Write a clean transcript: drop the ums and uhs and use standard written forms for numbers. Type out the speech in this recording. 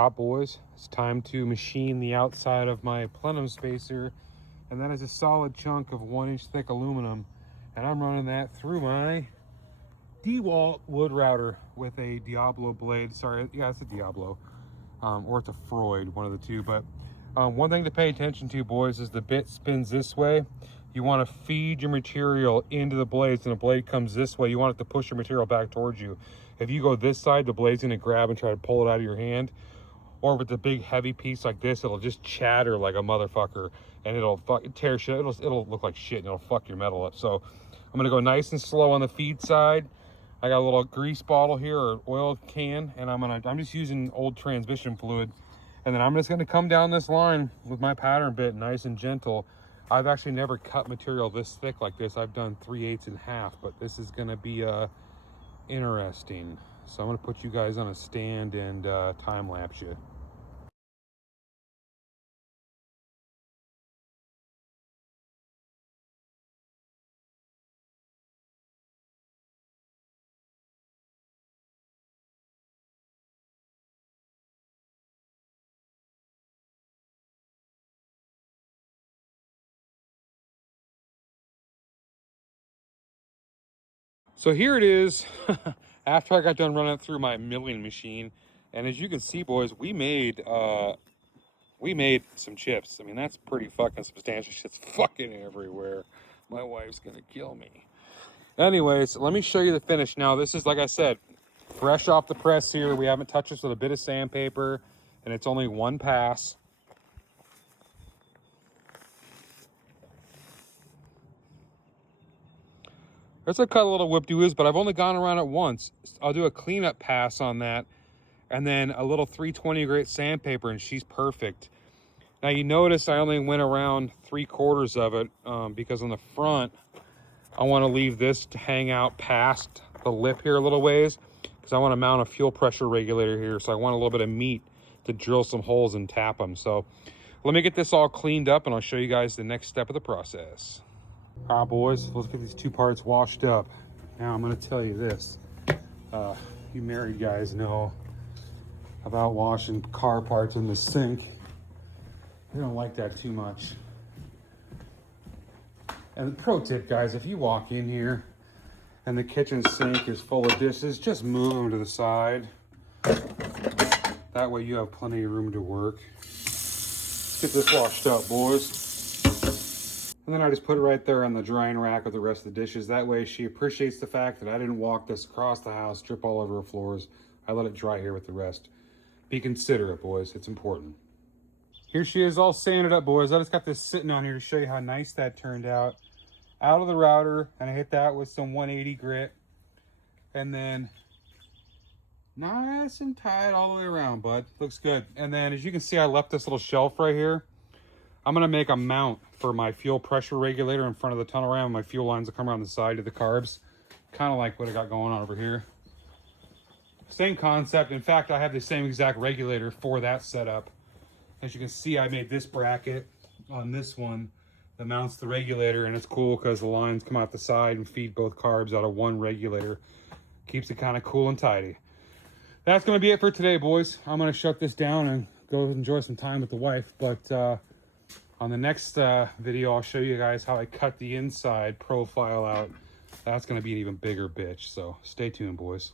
Hot boys, it's time to machine the outside of my plenum spacer, and that is a solid chunk of 1-inch thick aluminum, and I'm running that through my DeWalt wood router with a Diablo blade. Sorry, yeah, it's a Diablo, or it's a Freud, one of the two. But one thing to pay attention to, boys, is the bit spins this way. You want to feed your material into the blades, and the blade comes this way. You want it to push your material back towards you. If you go this side, the blade's going to grab and try to pull it out of your hand. Or with a big heavy piece like this, it'll just chatter like a motherfucker, and it'll tear shit. It'll look like shit, and it'll fuck your metal up. So I'm gonna go nice and slow on the feed side. I got a little grease bottle here, or oil can, and I'm just using old transmission fluid, and then I'm just gonna come down this line with my pattern bit, nice and gentle. I've actually never cut material this thick like this. I've done 3/8 and half, but this is gonna be interesting. So I'm gonna put you guys on a stand and time lapse you. So here it is after I got done running it through my milling machine, and as you can see, boys, we made some chips. I mean, that's pretty fucking substantial. Shit's fucking everywhere. My wife's gonna kill me. Anyways, let me show you the finish now. This is, like I said, fresh off the press here. We haven't touched this with a bit of sandpaper, and it's only one pass. There's a cut a little whip-de-whiz, but I've only gone around it once. I'll do a cleanup pass on that, and then a little 320 grit sandpaper, and she's perfect. Now you notice I only went around 3/4 of it because on the front, I want to leave this to hang out past the lip here a little ways, because I want to mount a fuel pressure regulator here, so I want a little bit of meat to drill some holes and tap them. So let me get this all cleaned up, and I'll show you guys the next step of the process. All right, boys, let's get these two parts washed up. Now I'm going to tell you this. You married guys know about washing car parts in the sink. They don't like that too much. And the pro tip, guys, if you walk in here and the kitchen sink is full of dishes, just move them to the side. That way you have plenty of room to work. Let's get this washed up, boys. And then I just put it right there on the drying rack with the rest of the dishes. That way she appreciates the fact that I didn't walk this across the house, drip all over her floors. I let it dry here with the rest. Be considerate, boys. It's important. Here she is all sanded up, boys. I just got this sitting on here to show you how nice that turned out. Out of the router, and I hit that with some 180 grit. And then nice and tight all the way around, bud. Looks good. And then as you can see, I left this little shelf right here. I'm gonna make a mount for my fuel pressure regulator in front of the tunnel ram. My fuel lines will come around the side of the carbs. Kind of like what I got going on over here. Same concept. In fact, I have the same exact regulator for that setup. As you can see, I made this bracket on this one that mounts the regulator, and it's cool because the lines come out the side and feed both carbs out of one regulator. Keeps it kind of cool and tidy. That's gonna be it for today, boys. I'm gonna shut this down and go enjoy some time with the wife, but on the next video, I'll show you guys how I cut the inside profile out. That's going to be an even bigger bitch, so stay tuned, boys.